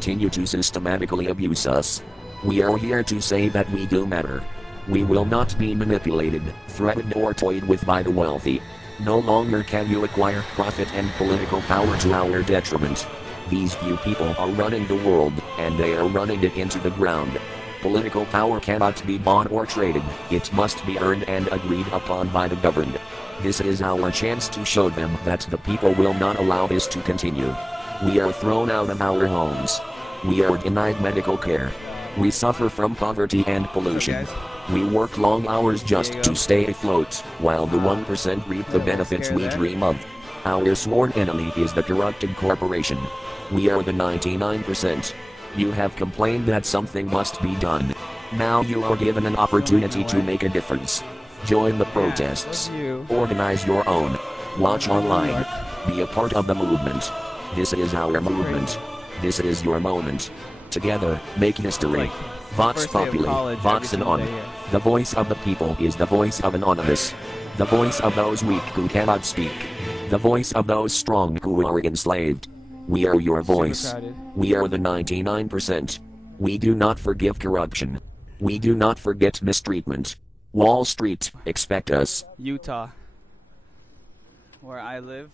continue to systematically abuse us. We are here to say that we do matter. We will not be manipulated, threatened or toyed with by the wealthy. No longer can you acquire profit and political power to our detriment. These few people are running the world, and they are running it into the ground. Political power cannot be bought or traded, it must be earned and agreed upon by the governed. This is our chance to show them that the people will not allow this to continue. We are thrown out of our homes. We are denied medical care. We suffer from poverty and pollution. We work long hours just to stay afloat, while the 1% reap the benefits we dream of. Our sworn enemy is the corrupted corporation. We are the 99%. You have complained that something must be done. Now you are given an opportunity to make a difference. Join the protests. Organize your own. Watch online. Be a part of the movement. This is our movement. This is your moment. Together, make history. Vox Populi, Vox Anon. The voice of the people is the voice of Anonymous. The voice of those weak who cannot speak. The voice of those strong who are enslaved. We are your voice. We are the 99%. We do not forgive corruption. We do not forget mistreatment. Wall Street, expect us. Utah, where I live.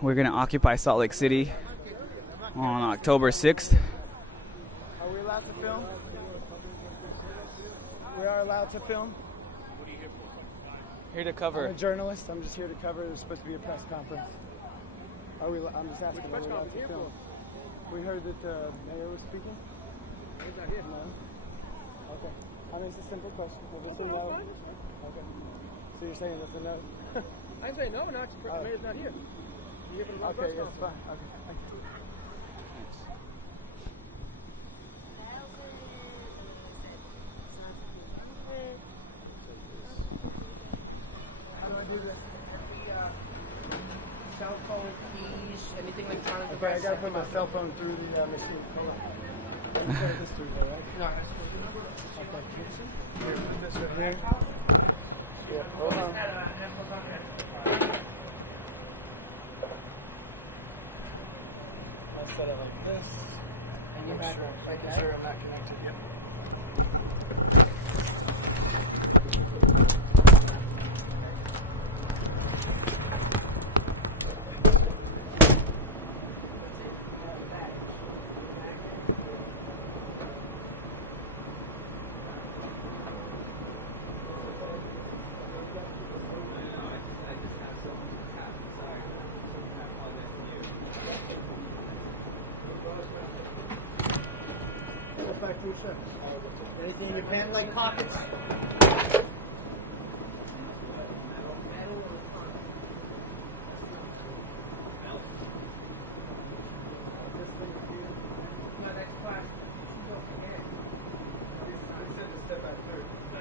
We're going to occupy Salt Lake City on October 6th. Are we allowed to film? We are allowed to film? What are you here for? Here to cover. I'm a journalist. I'm just here to cover. There's supposed to be a press conference. I'm just asking, are we allowed to film? We heard that the mayor was speaking. He's not here. No? Okay. I mean, it's a simple question. If it's a no. Okay. So you're saying that's a no? I didn't say no, not the mayor's not here. Okay, that's fine. Okay. Thank you. How do I do this? Cell phone, keys, anything electronic Okay, I device. gotta put my cell phone through the machine. Hold on. Let me put this through there, right? No, that's supposed to number. Okay. Here, put this right here. Yeah, hold on. I'll set it like this. And you had Making sure I'm not connected yet. Anything in your pant leg pockets?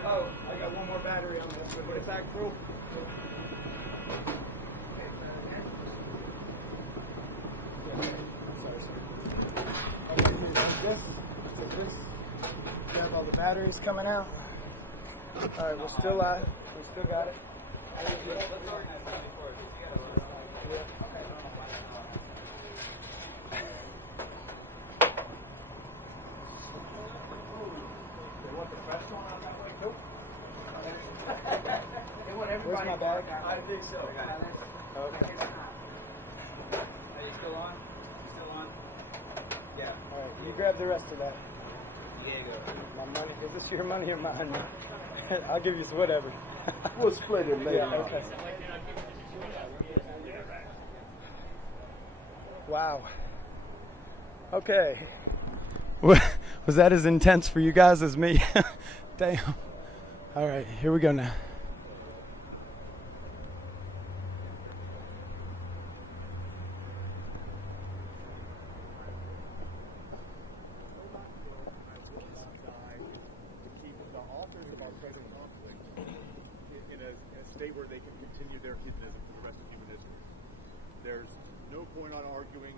Oh, I got one more battery on this. So put it back through. We have all the batteries coming out. Alright, we're still live. We still got it. Where's my bag? I think so. Okay. Are you still on? Still on? Yeah. Alright, you grab the rest of that. Diego. My money. Is this your money or mine? I'll give you whatever. We'll split it later. Yeah, okay. Wow. Okay. Was that as intense for you guys as me? Damn. All right, here we go now. Where they can continue their hedonism for the rest of human history. There's no point on arguing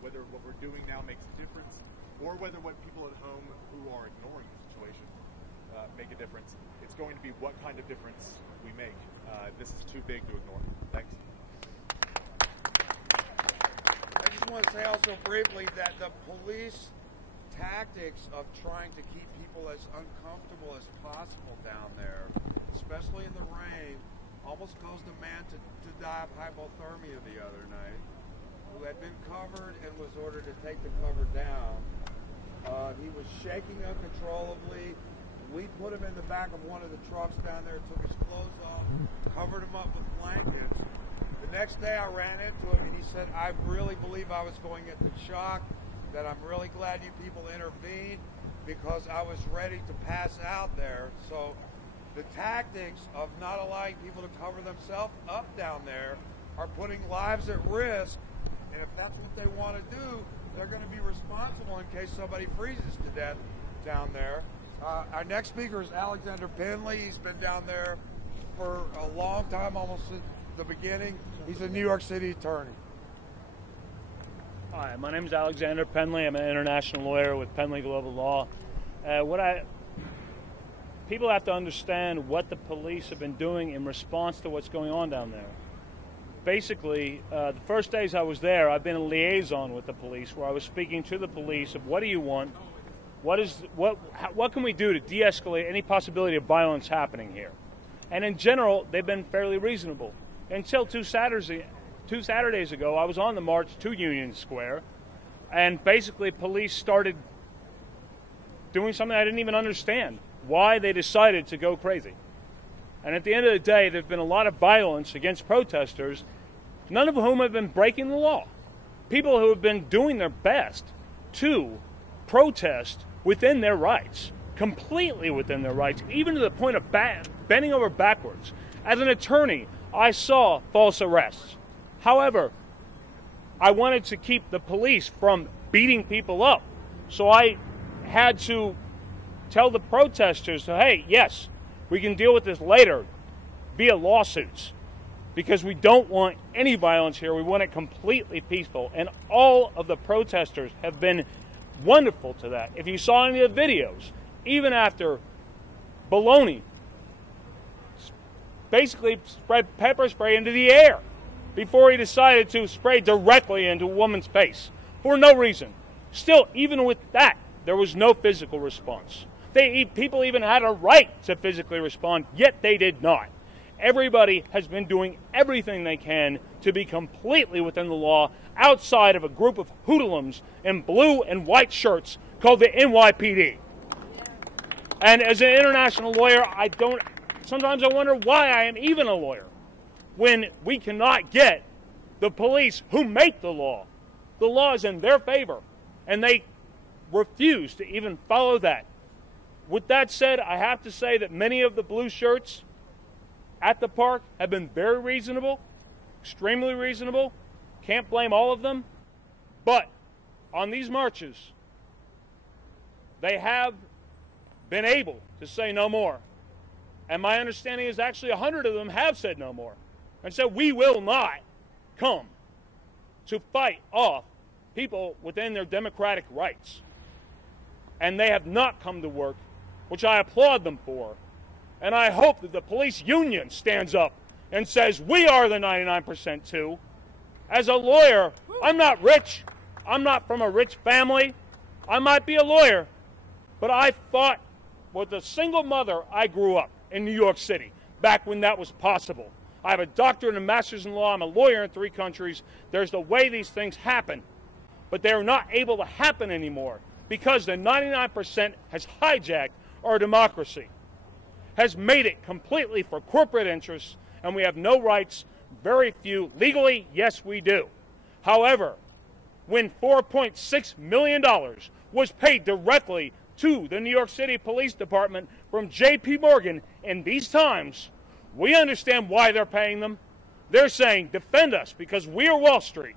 whether what we're doing now makes a difference or whether what people at home who are ignoring the situation make a difference. It's going to be what kind of difference we make. This is too big to ignore. Thanks. I just want to say also briefly that the police tactics of trying to keep people as uncomfortable as possible down there, especially in the rain, almost caused a man to die of hypothermia the other night, who had been covered and was ordered to take the cover down. He was shaking uncontrollably. We put him in the back of one of the trucks down there, took his clothes off, covered him up with blankets. The next day I ran into him and he said, I really believe I was going into shock, that I'm really glad you people intervened because I was ready to pass out there. So the tactics of not allowing people to cover themselves up down there are putting lives at risk. And if that's what they want to do, they're going to be responsible in case somebody freezes to death down there. Our next speaker is Alexander Penley. He's been down there for a long time, almost since the beginning. He's a New York City attorney. Hi, my name is Alexander Penley. I'm an international lawyer with Penley Global Law. People have to understand what the police have been doing in response to what's going on down there. Basically, the first days I was there, I've been a liaison with the police, where I was speaking to the police of what do you want, what can we do to de-escalate any possibility of violence happening here. And in general, they've been fairly reasonable. Until two Saturdays ago, I was on the march to Union Square, and basically police started doing something I didn't even understand, why they decided to go crazy. And at the end of the day, there's been a lot of violence against protesters, none of whom have been breaking the law. People who have been doing their best to protest within their rights, completely within their rights, even to the point of bending over backwards. As an attorney, I saw false arrests. However, I wanted to keep the police from beating people up. So I had to tell the protesters, hey, yes, we can deal with this later via lawsuits, because we don't want any violence here. We want it completely peaceful. And all of the protesters have been wonderful to that. If you saw any of the videos, even after Baloney basically spread pepper spray into the air before he decided to spray directly into a woman's face for no reason. Still, even with that, there was no physical response. People even had a right to physically respond, yet they did not. Everybody has been doing everything they can to be completely within the law, outside of a group of hoodlums in blue and white shirts called the NYPD. And as an international lawyer, sometimes I wonder why I am even a lawyer when we cannot get the police who make the law. The law is in their favor, and they refuse to even follow that. With that said, I have to say that many of the blue shirts at the park have been very reasonable, extremely reasonable. Can't blame all of them. But on these marches, they have been able to say no more. And my understanding is actually 100 of them have said no more. And so we will not come to fight off people within their democratic rights. And they have not come to work, which I applaud them for. And I hope that the police union stands up and says, we are the 99% too. As a lawyer, I'm not rich. I'm not from a rich family. I might be a lawyer, but I fought with a single mother. I grew up in New York City back when that was possible. I have a doctorate and a master's in law. I'm a lawyer in 3 countries. There's the way these things happen, but they're not able to happen anymore because the 99% has hijacked our democracy, has made it completely for corporate interests, and we have no rights, very few. Legally, yes, we do. However, when $4.6 million was paid directly to the New York City Police Department from J.P. Morgan in these times, we understand why they're paying them. They're saying, defend us because we are Wall Street.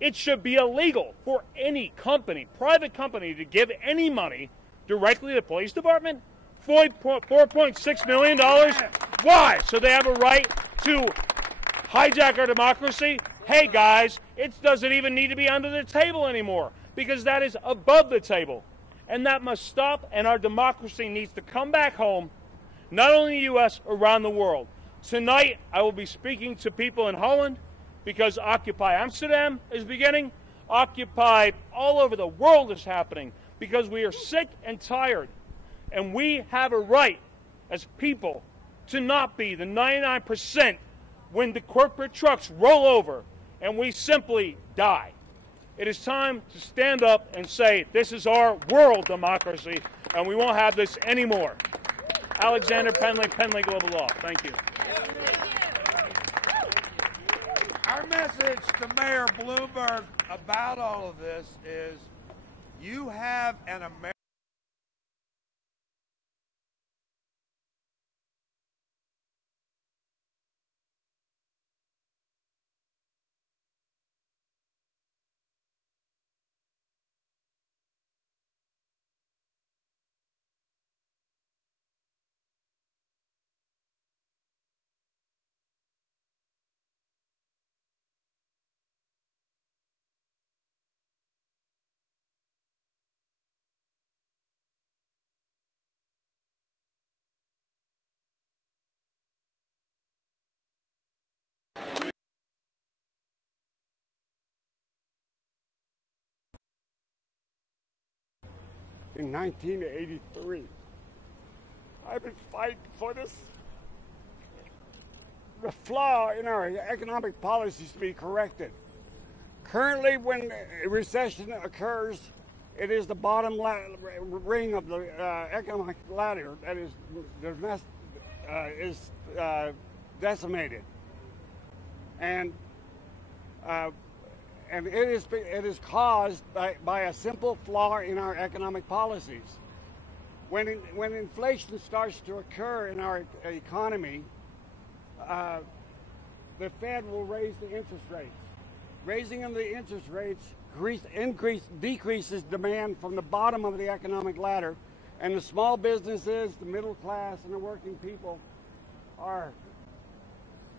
It should be illegal for any company, private company, to give any money directly to the police department. $4.6 million? Why? So they have a right to hijack our democracy? Hey guys, it doesn't even need to be under the table anymore because that is above the table. And that must stop, and our democracy needs to come back home, not only in the U.S., around the world. Tonight, I will be speaking to people in Holland because Occupy Amsterdam is beginning. Occupy all over the world is happening because we are sick and tired. And we have a right as people to not be the 99% when the corporate trucks roll over and we simply die. It is time to stand up and say, this is our world democracy, and we won't have this anymore. Alexander Penley, Penley Global Law. Thank you. Our message to Mayor Bloomberg about all of this is you have an American in 1983. I've been fighting for this, the flaw in our economic policies to be corrected. Currently, when a recession occurs, it is the bottom ring of the economic ladder that is decimated, and it is caused by a simple flaw in our economic policies. When inflation starts to occur in our economy, the Fed will raise the interest rates. Raising of the interest rates decreases demand from the bottom of the economic ladder, and the small businesses, the middle class, and the working people are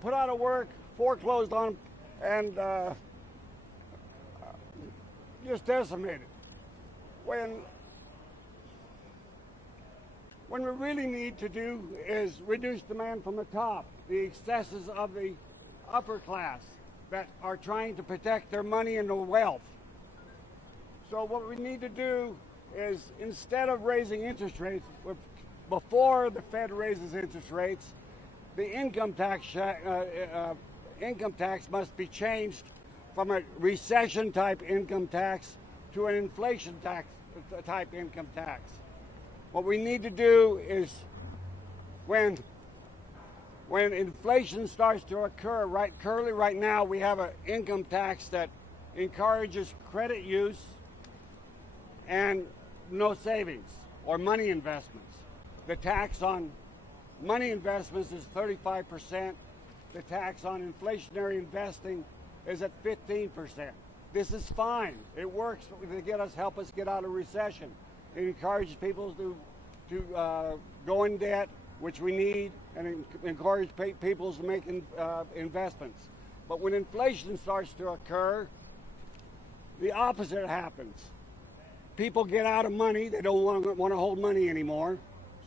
put out of work, foreclosed on, and just decimated. When we really need to do is reduce demand from the top, the excesses of the upper class that are trying to protect their money and their wealth. So what we need to do is, instead of raising interest rates, before the Fed raises interest rates, the income tax must be changed from a recession-type income tax to an inflation-type income tax. What we need to do is, when inflation starts to occur, currently right now we have an income tax that encourages credit use and no savings or money investments. The tax on money investments is 35%. The tax on inflationary investing is at 15%. This is fine. It works to help us get out of recession. It encourages people to go in debt, which we need, and encourage people to make investments. But when inflation starts to occur, the opposite happens. People get out of money. They don't want to hold money anymore.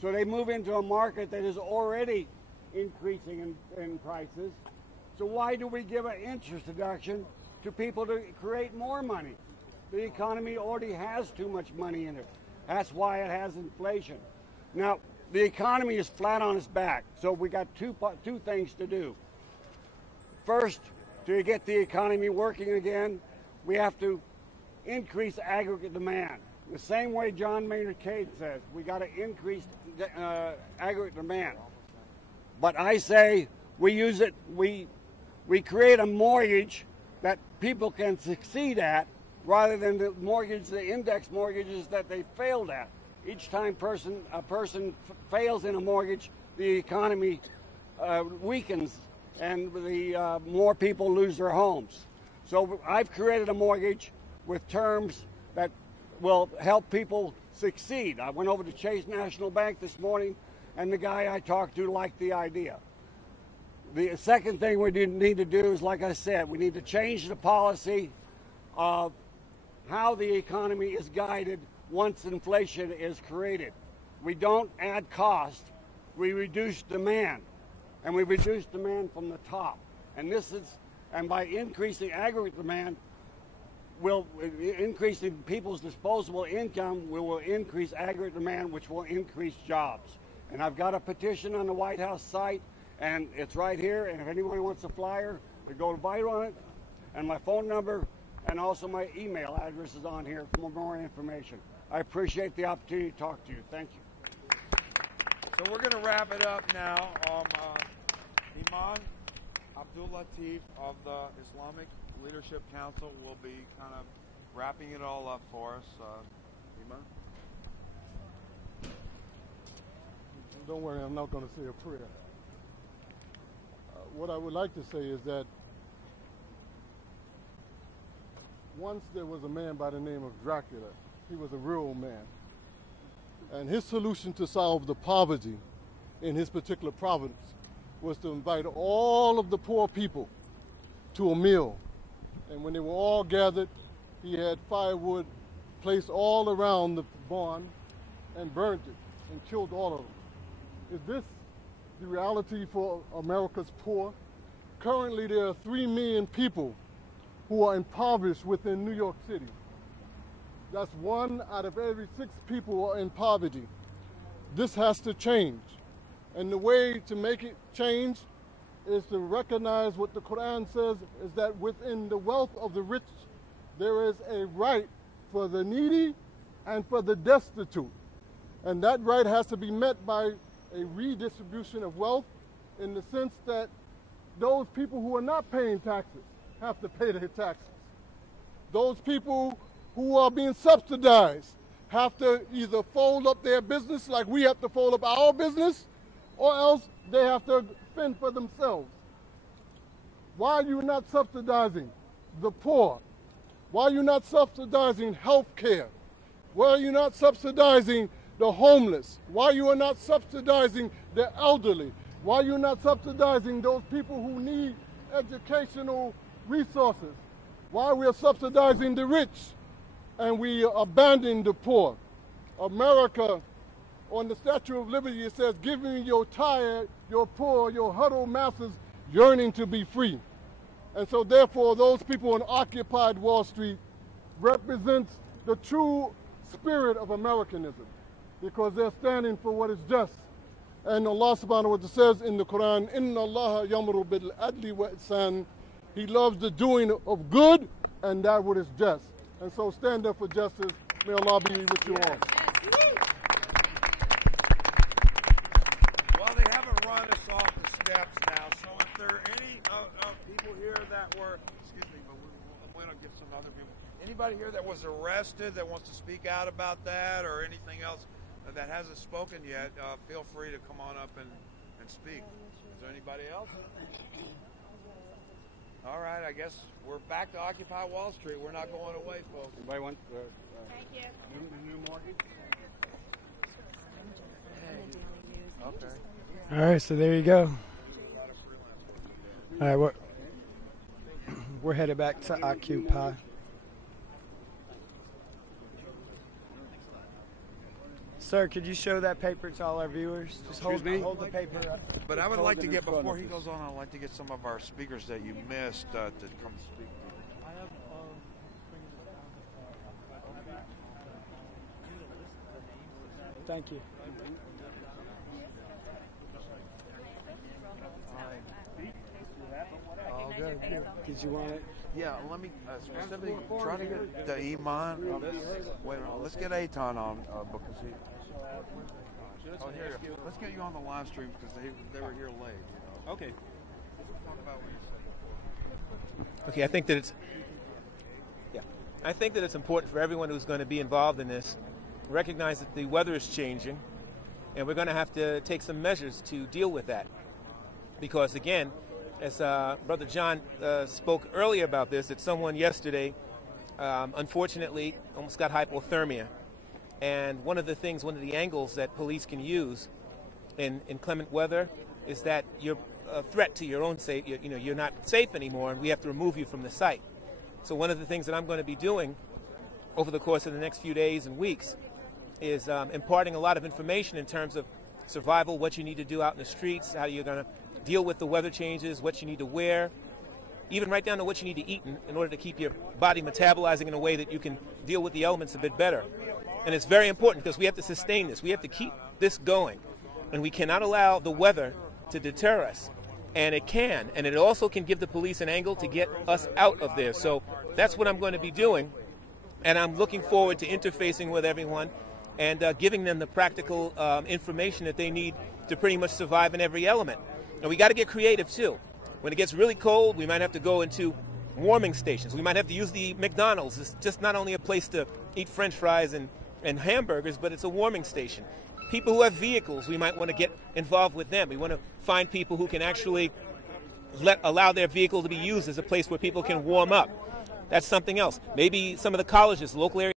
So they move into a market that is already increasing in prices. So why do we give an interest deduction to people to create more money? The economy already has too much money in it. That's why it has inflation. Now, the economy is flat on its back, so we got two things to do. First, to get the economy working again, we have to increase aggregate demand. The same way John Maynard Keynes says, we got to increase aggregate demand. But I say we create a mortgage that people can succeed at, rather than the index mortgages that they failed at. Each time a person fails in a mortgage, the economy weakens, and the more people lose their homes. So I've created a mortgage with terms that will help people succeed. I went over to Chase National Bank this morning, and the guy I talked to liked the idea. The second thing we need to do is, like I said, we need to change the policy of how the economy is guided once inflation is created. We don't add cost, we reduce demand, and we reduce demand from the top. And by increasing aggregate demand, will, increasing people's disposable income will increase aggregate demand, which will increase jobs. And I've got a petition on the White House site, and it's right here. And if anyone wants a flyer, we go to vote on it. And my phone number and also my email address is on here for more information. I appreciate the opportunity to talk to you. Thank you. So we're going to wrap it up now. Iman Abdul Latif of the Islamic Leadership Council will be kind of wrapping it all up for us. Iman? Don't worry, I'm not going to say a prayer. What I would like to say is that once there was a man by the name of Dracula. He was a real man. And his solution to solve the poverty in his particular province was to invite all of the poor people to a meal. And when they were all gathered, he had firewood placed all around the barn and burnt it and killed all of them. Is this the reality for America's poor? Currently, there are 3 million people who are impoverished within New York City. That's 1 out of every 6 people are in poverty. This has to change. And the way to make it change is to recognize what the Quran says, is that within the wealth of the rich, there is a right for the needy and for the destitute. And that right has to be met by a redistribution of wealth in the sense that those people who are not paying taxes have to pay their taxes. Those people who are being subsidized have to either fold up their business like we have to fold up our business, or else they have to fend for themselves. Why are you not subsidizing the poor? Why are you not subsidizing health care? Why are you not subsidizing the homeless? Why you are not subsidizing the elderly? Why are you not subsidizing those people who need educational resources? Why we are subsidizing the rich and we abandon the poor? America, on the Statue of Liberty, it says, "Give me your tired, your poor, your huddled masses yearning to be free." And so therefore, those people on occupied Wall Street represent the true spirit of Americanism, because they're standing for what is just. And Allah subhanahu wa ta'ala says in the Quran, "Inna Allah yamuru bil adli wa ihsan." He loves the doing of good and that what is just. And so stand up for justice. May Allah be with you all. Well, they haven't run us off the steps now, so if there are any people here that were, excuse me, but we're going to get some other people. Anybody here that was arrested that wants to speak out about that or anything else that hasn't spoken yet, feel free to come on up and speak. Is there anybody else? All right, I guess we're back to Occupy Wall Street. We're not going away, folks. Anybody want Thank you. new mortgage? Okay. All right, so there you go. All right, we're headed back to Occupy. Sir, could you show that paper to all our viewers? Just hold the paper up. But I would like to get, before he goes on, I'd like to get some of our speakers that you missed to come speak. Thank you. Oh, good. Did you want it? Yeah, let me specifically try to get the Iman on this. Wait, let's get Eitan on because he. Oh, here. Let's get you on the live stream because they were here late. You know. Okay. Talk about what you said before. Okay, I think that it's important for everyone who's going to be involved in this recognize that the weather is changing, and we're going to have to take some measures to deal with that. Because again, as Brother John spoke earlier about this, that someone yesterday, unfortunately, almost got hypothermia. And one of the angles that police can use in inclement weather is that you're a threat to your own safety. You're not safe anymore, and we have to remove you from the site. So one of the things that I'm going to be doing over the course of the next few days and weeks is imparting a lot of information in terms of survival, what you need to do out in the streets, how you're going to deal with the weather changes, what you need to wear, even right down to what you need to eat in order to keep your body metabolizing in a way that you can deal with the elements a bit better. And it's very important because we have to sustain this. We have to keep this going. And we cannot allow the weather to deter us. And it can. And it also can give the police an angle to get us out of there. So that's what I'm going to be doing. And I'm looking forward to interfacing with everyone and giving them the practical information that they need to pretty much survive in every element. And we got to get creative, too. When it gets really cold, we might have to go into warming stations. We might have to use the McDonald's. It's just not only a place to eat French fries and hamburgers, but it's a warming station. People who have vehicles, we might want to get involved with them. We want to find people who can actually allow their vehicle to be used as a place where people can warm up. That's something else. Maybe some of the colleges, local areas.